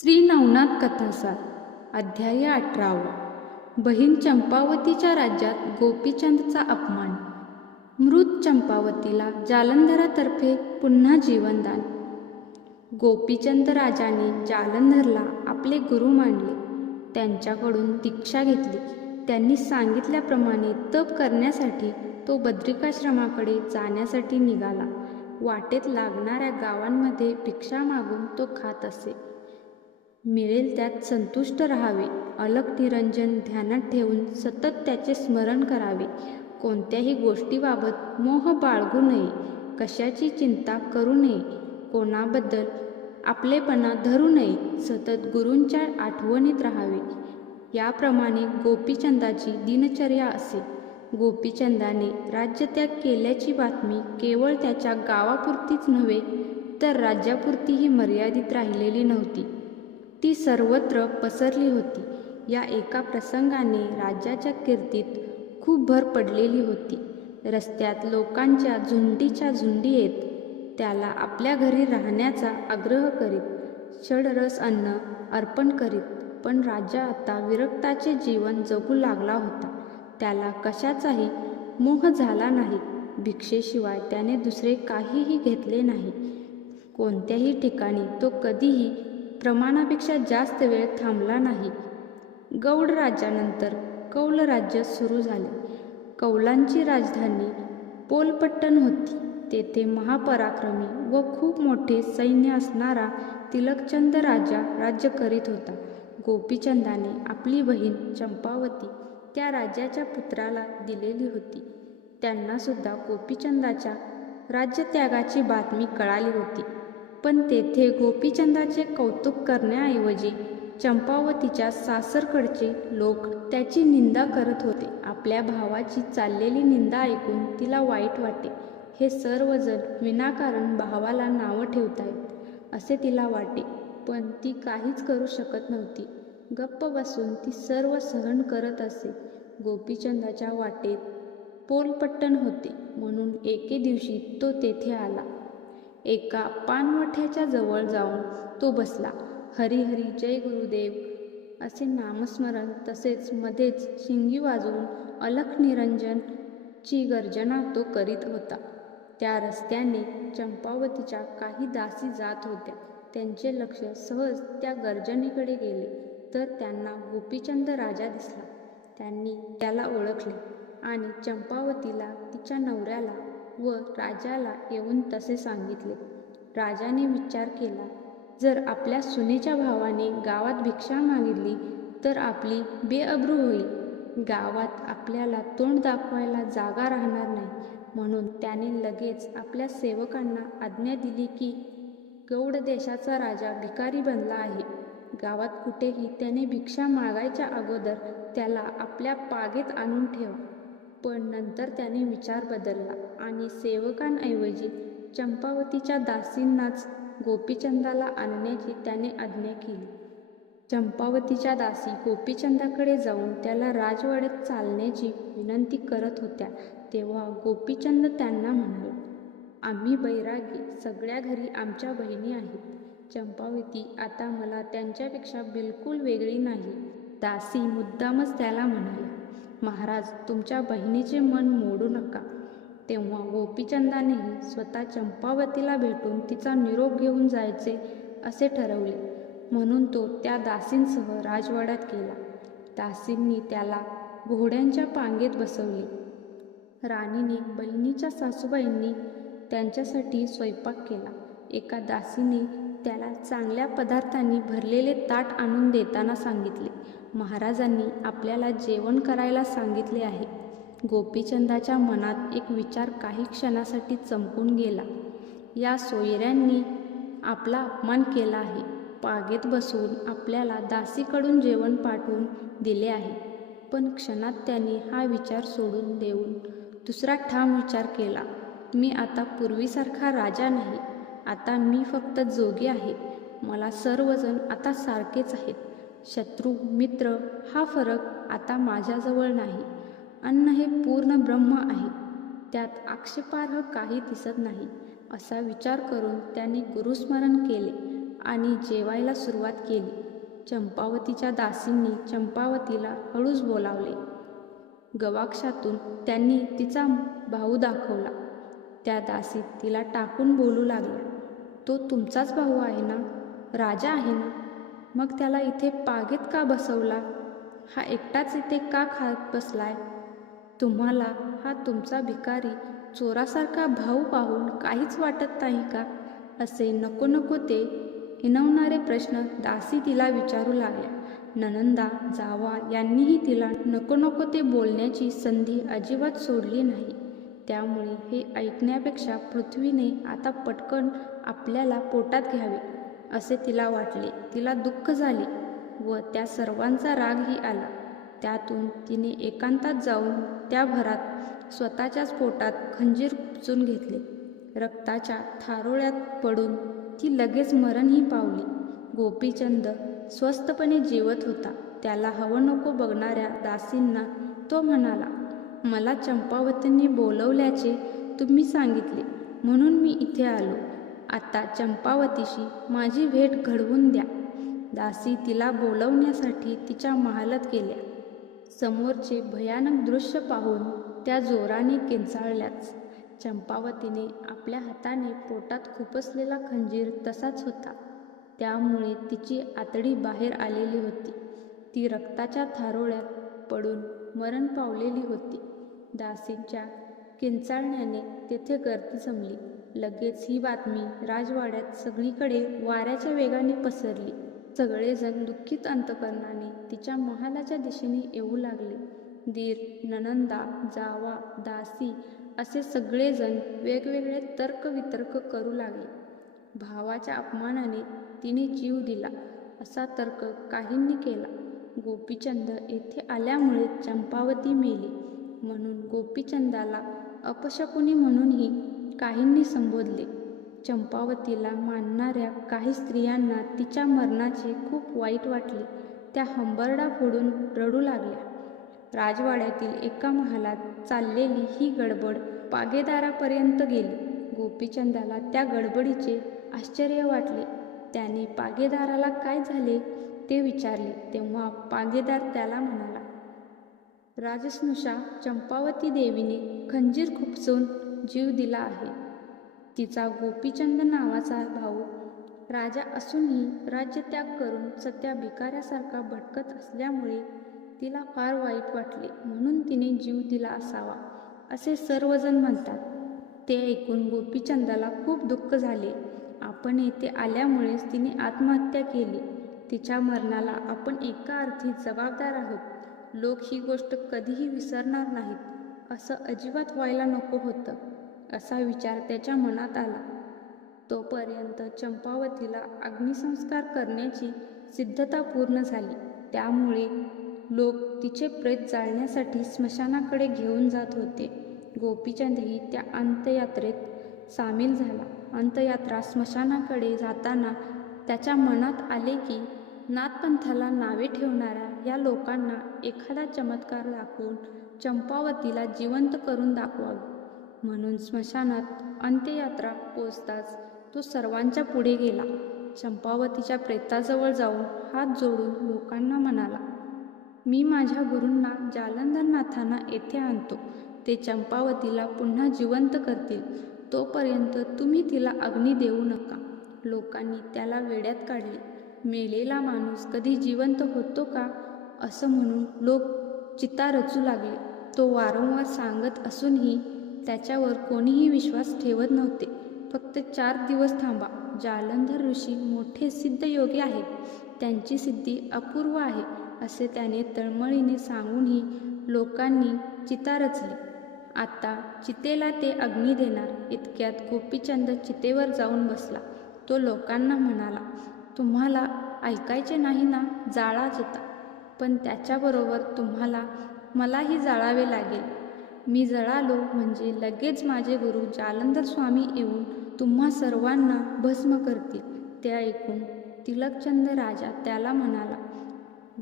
श्री नवनाथ कथासार अध्याय 18. बहीण चंपावतीच्या राज्यात गोपीचंदचा अपमान. मृत चंपावतीला जालंधरातर्फे पुन्हा जीवनदान. गोपीचंद राजाने जालंधरला आपले गुरु मानले. त्यांच्याकडून दीक्षा घेतली. त्यांनी सांगितल्याप्रमाणे तप करण्यासाठी तो बद्रिकाश्रमाकडे जाण्यासाठी निघाला. वाटेत लागणाऱ्या गावांमध्ये भिक्षा मागून तो खात असे. मिळेल त्यात संतुष्ट राहावे. अलख निरंजन ध्यानात ठेवून सतत त्याचे स्मरण करावे. कोणत्याही गोष्टीबाबत मोह बाळगू नये. कशाची चिंता करू नये. कोणाबद्दल आपलेपणा धरू नये. सतत गुरूंच्या आठवणीत राहावे. याप्रमाणे गोपीचंदाची दिनचर्या असे. गोपीचंदाने राज्यत्याग केल्याची बातमी केवळ त्याच्या गावापुरतीच नव्हे तर राज्यापुरतीही मर्यादित राहिलेली नव्हती. ती सर्वत्र पसरली होती. या एका प्रसंगाने राज्याच्या कीर्तीत खूप भर पडलेली होती. रस्त्यात लोकांच्या झुंडीच्या झुंडी येत त्याला आपल्या घरी राहण्याचा आग्रह करीत. षडरस अन्न अर्पण करीत. पण राजा आता विरक्ताचे जीवन जगू लागला होता. त्याला कशाचाही मोह झाला नाही. भिक्षेशिवाय त्याने दुसरे काहीही घेतले नाही. कोणत्याही ठिकाणी तो कधीही प्रमाणापेक्षा जास्त वेळ थांबला नाही. गौड राज्यानंतर कौल राज्य सुरू झाले. कौलांची राजधानी पोलपट्टण होती. तेथे महापराक्रमी व खूप मोठे सैन्य असणारा तिलकचंद राजा राज्य करीत होता. गोपीचंदाने आपली बहीण चंपावती त्या राजाच्या पुत्राला दिलेली होती. त्यांनासुद्धा गोपीचंदाच्या राज्यत्यागाची बातमी कळाली होती. पण तेथे गोपीचंदाचे कौतुक करण्याऐवजी चंपावतीच्या सासरकडचे लोक त्याची निंदा करत होते. आपल्या भावाची चाललेली निंदा ऐकून तिला वाईट वाटे. हे सर्वजण विनाकारण भावाला नावं ठेवतायत असे तिला वाटे. पण ती काहीच करू शकत नव्हती. गप्प बसून ती सर्व सहन करत असे. गोपीचंदाच्या वाटेत पोलपट्टण होते म्हणून एके दिवशी तो तेथे आला. एका पानवठ्याच्या जवळ जाऊन तो बसला. हरी हरी जय गुरुदेव असे नामस्मरण तसेच मध्येच शिंगी वाजवून अलख निरंजन ची गर्जना तो करीत होता. त्या रस्त्याने चंपावतीच्या काही दासी जात होत्या. त्यांचे लक्ष सहज त्या गर्जनेकडे गेले तर त्यांना गोपीचंद राजा दिसला. त्यांनी त्याला ओळखले आणि चंपावतीला तिच्या नवऱ्याला व राजाला येऊन तसे सांगितले. राजाने विचार केला, जर आपल्या सुनेच्या भावाने गावात भिक्षा मागितली तर आपली बेअब्रू होईल. गावात आपल्याला तोंड दाखवायला जागा राहणार नाही. म्हणून त्याने लगेच आपल्या सेवकांना आज्ञा दिली की गौड देशाचा राजा भिकारी बनला आहे. गावात कुठेही त्याने भिक्षा मागायच्या अगोदर त्याला आपल्या पागेत आणून ठेव. पण नंतर त्याने विचार बदलला आणि सेवकांऐवजी चंपावतीच्या दासींनाच गोपीचंदाला आणण्याची त्याने आज्ञा केली. चंपावतीच्या दासी गोपीचंदाकडे जाऊन त्याला राजवाड्यात चालण्याची विनंती करत होत्या. तेव्हा गोपीचंद त्यांना म्हणाला, आम्ही बैरागी, सगळ्या घरी आमच्या बहिणी आहेत. चंपावती आता मला त्यांच्यापेक्षा बिलकुल वेगळी नाही. दासी मुद्दामच त्याला म्हणाल्या, महाराज, तुमच्या बहिणीचे मन मोडू नका. तेव्हा गोपीचंदानेही स्वतः चंपावतीला भेटून तिचा निरोप घेऊन जायचे असे ठरवले. म्हणून तो त्या दासींसह राजवाड्यात गेला. दासींनी त्याला घोड्यांच्या पांगेत बसवले. राणीने बहिणीच्या सासूबाईंनी त्यांच्यासाठी स्वयंपाक केला. एका दासीने त्याला चांगल्या पदार्थांनी भरलेले ताट आणून देताना सांगितले, महाराजांनी आपल्याला जेवण करायला सांगितले आहे. गोपीचंदाच्या मनात एक विचार काही क्षणासाठी चमकून गेला. या सोयऱ्यांनी आपला अपमान केला आहे. पागेत बसवून आपल्याला दासीकडून जेवण पाठवून दिले आहे. पण क्षणात त्याने हा विचार सोडून देऊन दुसरा ठाम विचार केला. मी आता पूर्वीसारखा राजा नाही. आता मी फक्त जोगी आहे. मला सर्वजण आता सारखेच आहेत. शत्रू मित्र हा फरक आता माझ्याजवळ नाही. अन्न हे पूर्ण ब्रह्म आहे. त्यात आक्षेपार्ह काही दिसत नाही. असा विचार करून त्यांनी गुरुस्मरण केले आणि जेवायला सुरुवात केली. चंपावतीच्या दासींनी चंपावतीला हळूच बोलावले. गवाक्षातून त्यांनी तिचा भाऊ दाखवला. त्या दासी तिला टाकून बोलू लागल्या, तो तुमचाच भाऊ आहे ना? राजा आहे ना? मग त्याला इथे पागेत का बसवला? हा एकटाच इथे का खात बसलाय? तुम्हाला हा तुमचा भिकारी चोरासारखा भाऊ पाहून काहीच वाटत नाही का? असे नको नको ते हिणवणारे प्रश्न दासी तिला विचारू लागल्या. ननंदा, जावा यांनीही तिला नको नको ते बोलण्याची संधी अजिबात सोडली नाही. त्यामुळे हे ऐकण्यापेक्षा पृथ्वीने आता पटकन आपल्याला पोटात घ्यावे असे तिला वाटले. तिला दुःख झाले व त्या सर्वांचा रागही आला. त्यातून तिने एकांतात जाऊन त्या भरात स्वतःच्याच पोटात खंजीर खुपसून घेतले. रक्ताच्या थारोळ्यात पडून ती लगेच मरणही पावली. गोपीचंद स्वस्थपणे जेवत होता. त्याला हवं नको बघणाऱ्या दासींना तो म्हणाला, मला चंपावतींनी बोलवल्याचे तुम्ही सांगितले म्हणून मी इथे आलो. आता चंपावतीशी माझी भेट घडवून द्या. दासी तिला बोलवण्यासाठी तिच्या महालात गेल्या. समोरचे भयानक दृश्य पाहून त्या जोराने किंचाळल्याच. चंपावतीने आपल्या हाताने पोटात खुपसलेला खंजीर तसाच होता. त्यामुळे तिची आतडी बाहेर आलेली होती. ती रक्ताच्या थारोळ्यात पडून मरण पावलेली होती. दासींच्या किंचाळण्याने तेथे गर्दी जमली. लगेच ही बातमी राजवाड्यात सगळीकडे वाऱ्याच्या वेगाने पसरली. सगळेजण दुःखित अंतकरणाने तिच्या महालाच्या दिशेने येऊ लागले. दीर, ननंदा, जावा, दासी असे सगळेजण वेगवेगळे तर्कवितर्क करू लागले. भावाच्या अपमानाने तिने जीव दिला असा तर्क काहींनी केला. गोपीचंद येथे आल्यामुळे चंपावती मेली म्हणून गोपीचंदाला अपशकुनी म्हणूनही काहींनी संबोधले. चंपावतीला मानणाऱ्या काही स्त्रियांना तिच्या मरणाचे खूप वाईट वाटले. त्या हंबरडा फोडून रडू लागल्या. राजवाड्यातील एका महालात चाललेली ही गडबड पागेदारापर्यंत गेली. गोपीचंदाला त्या गडबडीचे आश्चर्य वाटले. त्याने पागेदाराला काय झाले ते विचारले. तेव्हा पागेदार त्याला म्हणाला, राजसनुषा चंपावती देवीने खंजीर खुपसून जीव दिला आहे. तिचा गोपीचंद नावाचा भाऊ राजा असूनही राज्यत्याग करून सध्या भिकाऱ्यासारखा भटकत असल्यामुळे तिला फार वाईट वाटले म्हणून तिने जीव दिला असावा असे सर्वजण म्हणतात. ते ऐकून गोपीचंदाला खूप दुःख झाले. आपण येथे आल्यामुळेच तिने आत्महत्या केली. तिच्या मरणाला आपण एका अर्थी जबाबदार आहोत. लोक ही गोष्ट कधीही विसरणार नाहीत. असं अजिबात व्हायला नको होतं असा विचार त्याच्या मनात आला. तोपर्यंत चंपावतीला अग्निसंस्कार करण्याची सिद्धता पूर्ण झाली. त्यामुळे लोक तिचे प्रेत जाळण्यासाठी स्मशानाकडे घेऊन जात होते. गोपीचंदही त्या अंत्ययात्रेत सामील झाला. अंत्ययात्रा स्मशानाकडे जाताना त्याच्या मनात आले की नाथपंथाला नावे ठेवणाऱ्या या लोकांना एखादा चमत्कार दाखवून चंपावतीला जिवंत करून दाखवावे. म्हणून स्मशानात अंत्ययात्रा पोचताच तो सर्वांच्या पुढे गेला. चंपावतीच्या प्रेताजवळ जाऊन हात जोडून लोकांना म्हणाला, मी माझ्या गुरूंना जालंधरनाथांना येथे आणतो. ते चंपावतीला पुन्हा जिवंत करतील. तोपर्यंत तुम्ही तिला अग्नी देऊ नका. लोकांनी त्याला वेड्यात काढले. मेलेला माणूस कधी जिवंत होतो का असं म्हणून लोक चिता रचू लागले. तो वारंवार सांगत असूनही त्याच्यावर कोणीही विश्वास ठेवत नव्हते. फक्त 4 दिवस थांबा. जालंधर ऋषी मोठे सिद्धयोगी आहेत. त्यांची सिद्धी अपूर्व आहे असे त्याने तळमळीने सांगूनही लोकांनी चिता रचली. आता चितेला ते अग्नी देणार. इतक्यात गोपीचंद चितेवर जाऊन बसला. तो लोकांना म्हणाला, तुम्हाला ऐकायचे नाही ना? जाळा चिता. पण त्याच्याबरोबर तुम्हाला मलाही जाळावे लागेल. मी जळालो म्हणजे लगेच माझे गुरु जालंधर स्वामी येऊन तुम्हा सर्वांना भस्म करतील. ते ऐकून तिलकचंद राजा त्याला म्हणाला,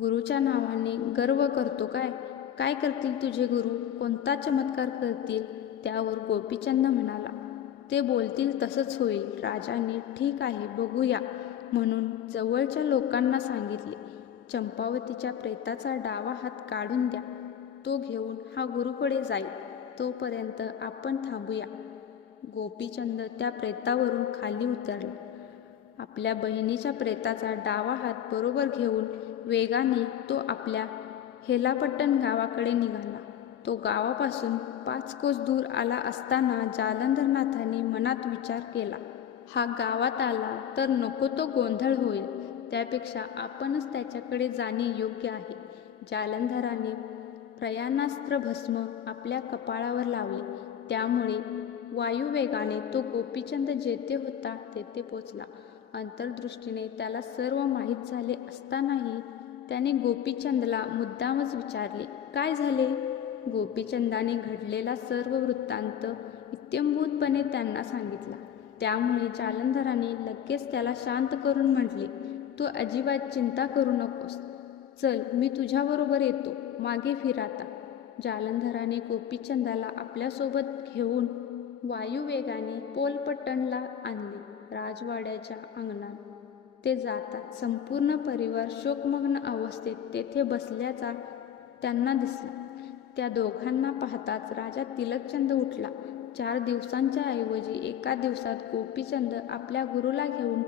गुरुच्या नावाने गर्व करतो काय? काय करतील तुझे गुरु? कोणता चमत्कार करतील? त्यावर गोपीचंद म्हणाला, ते बोलतील तसंच होईल. राजाने ठीक आहे बघूया म्हणून जवळच्या लोकांना सांगितले, चंपावतीच्या प्रेताचा डावा हात काढून द्या. तो घेऊन हा गुरुकडे जाईल. तोपर्यंत आपण थांबूया. गोपीचंद त्या प्रेतावरून खाली उतरला. आपल्या बहिणीच्या प्रेताचा डावा हात बरोबर घेऊन वेगाने तो आपल्या हेलापट्टण गावाकडे निघाला. तो गावापासून 5 कोस दूर आला असताना जालंधरनाथाने मनात विचार केला, हा गावात आला तर नको तो गोंधळ होईल. त्यापेक्षा आपणच त्याच्याकडे जाणे योग्य आहे. जालंधराने प्रयाणास्त्र भस्म आपल्या कपाळावर लावले. त्यामुळे वायुवेगाने तो गोपीचंद जेथे होता तेथे पोचला. अंतर्दृष्टीने त्याला सर्व माहीत झाले असतानाही त्याने गोपीचंदला मुद्दामच विचारले, काय झाले? गोपीचंदाने घडलेला सर्व वृत्तांत इत्थंभूतपणे त्यांना सांगितला. त्यामुळे जालंधराने लगेच त्याला शांत करून म्हटले, तू अजिबात चिंता करू नकोस. चल, मी तुझ्याबरोबर येतो. मागे फिर आता. जालंधराने गोपीचंदाला आपल्यासोबत घेऊन वायुवेगाने पोलपट्टणला आणले. राजवाड्याच्या अंगणात ते जातात संपूर्ण परिवार शोकमग्न अवस्थेत तेथे बसल्याचा त्यांना दिसला. त्या दोघांना पाहताच राजा तिलकचंद उठला. 4 दिवसांच्या ऐवजी एका दिवसात गोपीचंद आपल्या गुरुला घेऊन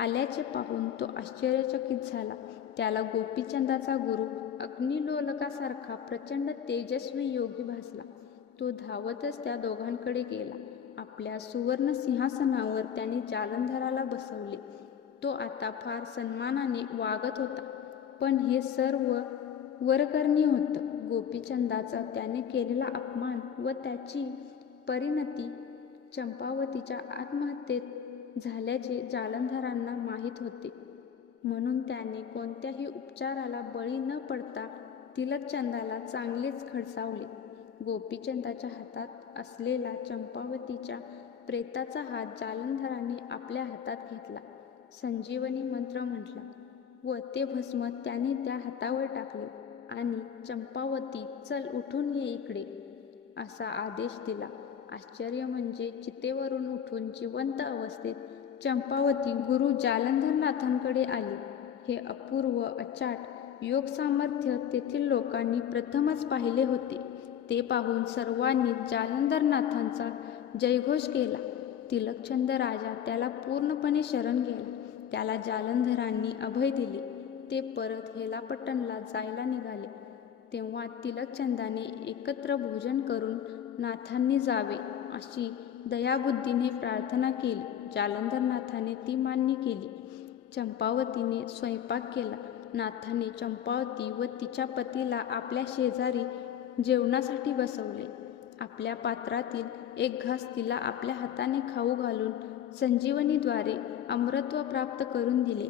आल्याचे पाहून तो आश्चर्यचकित झाला. त्याला गोपीचंदाचा गुरु अग्निलोलकासारखा प्रचंड तेजस्वी योगी भासला. तो धावतच त्या दोघांकडे गेला. आपल्या सुवर्ण सिंहासनावर त्याने जालंधराला बसवले. तो आता फार सन्मानाने वागत होता. पण हे सर्व वरकरणी होतं. गोपीचंदाचा त्याने केलेला अपमान व त्याची परिणती चंपावतीच्या आत्महत्येत झाल्याचे जालंधरांना माहीत होते. म्हणून त्याने कोणत्याही उपचाराला बळी न पडता तिलकचंदाला चांगलेच खडसावले. गोपीचंदाच्या हातात असलेला चंपावतीच्या प्रेताचा हात जालंधराने आपल्या हातात घेतला. संजीवनी मंत्र म्हटला व ते भस्म त्याने त्या हातावर टाकले आणि चंपावती, चल उठून ये इकडे, असा आदेश दिला. आश्चर्य म्हणजे चितेवरून उठून जिवंत अवस्थेत चंपावती गुरु जालंधरनाथांकडे आली. हे अपूर्व अचाट योगसामर्थ्य तेथील लोकांनी प्रथमच पाहिले होते. ते पाहून सर्वांनी जालंधरनाथांचा जयघोष केला. तिलकचंद राजा त्याला पूर्णपणे शरण गेला. त्याला जालंधरांनी अभय दिले. ते परत हेलापट्टणला जायला निघाले. तेव्हा तिलकचंदाने एकत्र भोजन करून नाथांनी जावे अशी दयाबुद्धीने प्रार्थना केली. जालंधरनाथाने ती मान्य केली. चंपावतीने स्वयंपाक केला. नाथाने चंपावती व तिच्या पतीला आपल्या शेजारी जेवणासाठी बसवले. आपल्या पात्रातील एक घास तिला आपल्या हाताने खाऊ घालून संजीवनीद्वारे अमरत्व प्राप्त करून दिले.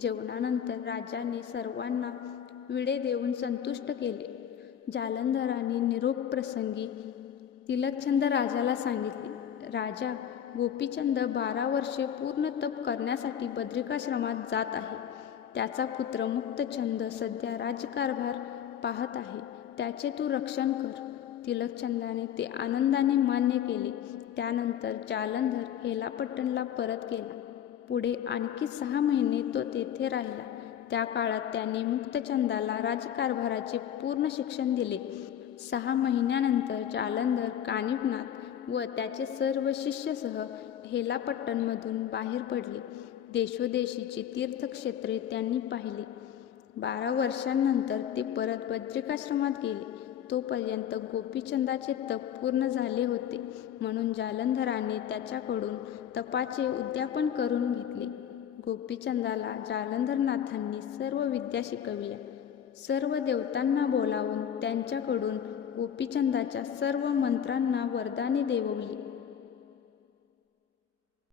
जेवणानंतर राजाने सर्वांना विडे देऊन संतुष्ट केले. जालंधराने निरोप प्रसंगी तिलकचंद राजाला सांगितले, राजा, गोपीचंद 12 वर्षे पूर्ण तप करण्यासाठी बद्रिकाश्रमात जात आहे. त्याचा पुत्र मुक्तचंद सध्या राज्यकारभार पाहत आहे. त्याचे तू रक्षण कर. तिलकचंदाने ते आनंदाने मान्य केले. त्यानंतर जालंधर हेलापट्टणला परत गेला. पुढे आणखी 6 महिने तो तेथे राहिला. त्या काळात त्याने मुक्तचंदाला राज्यकारभाराचे पूर्ण शिक्षण दिले. 6 महिन्यानंतर जालंधर कानिफनाथ व त्याचे सर्व शिष्यसह हेलापट्टणमधून बाहेर पडले. देशोदेशीची तीर्थक्षेत्रे त्यांनी पाहिली. 12 वर्षांनंतर ते परत बद्रिकाश्रमात गेले. तोपर्यंत गोपीचंदाचे तप पूर्ण झाले होते. म्हणून जालंधराने त्याच्याकडून तपाचे उद्यापन करून घेतले. गोपीचंदाला जालंधरनाथांनी सर्व विद्या शिकविल्या. सर्व देवतांना बोलावून त्यांच्याकडून गोपीचंदाच्या सर्व मंत्रांना वरदाने देववली.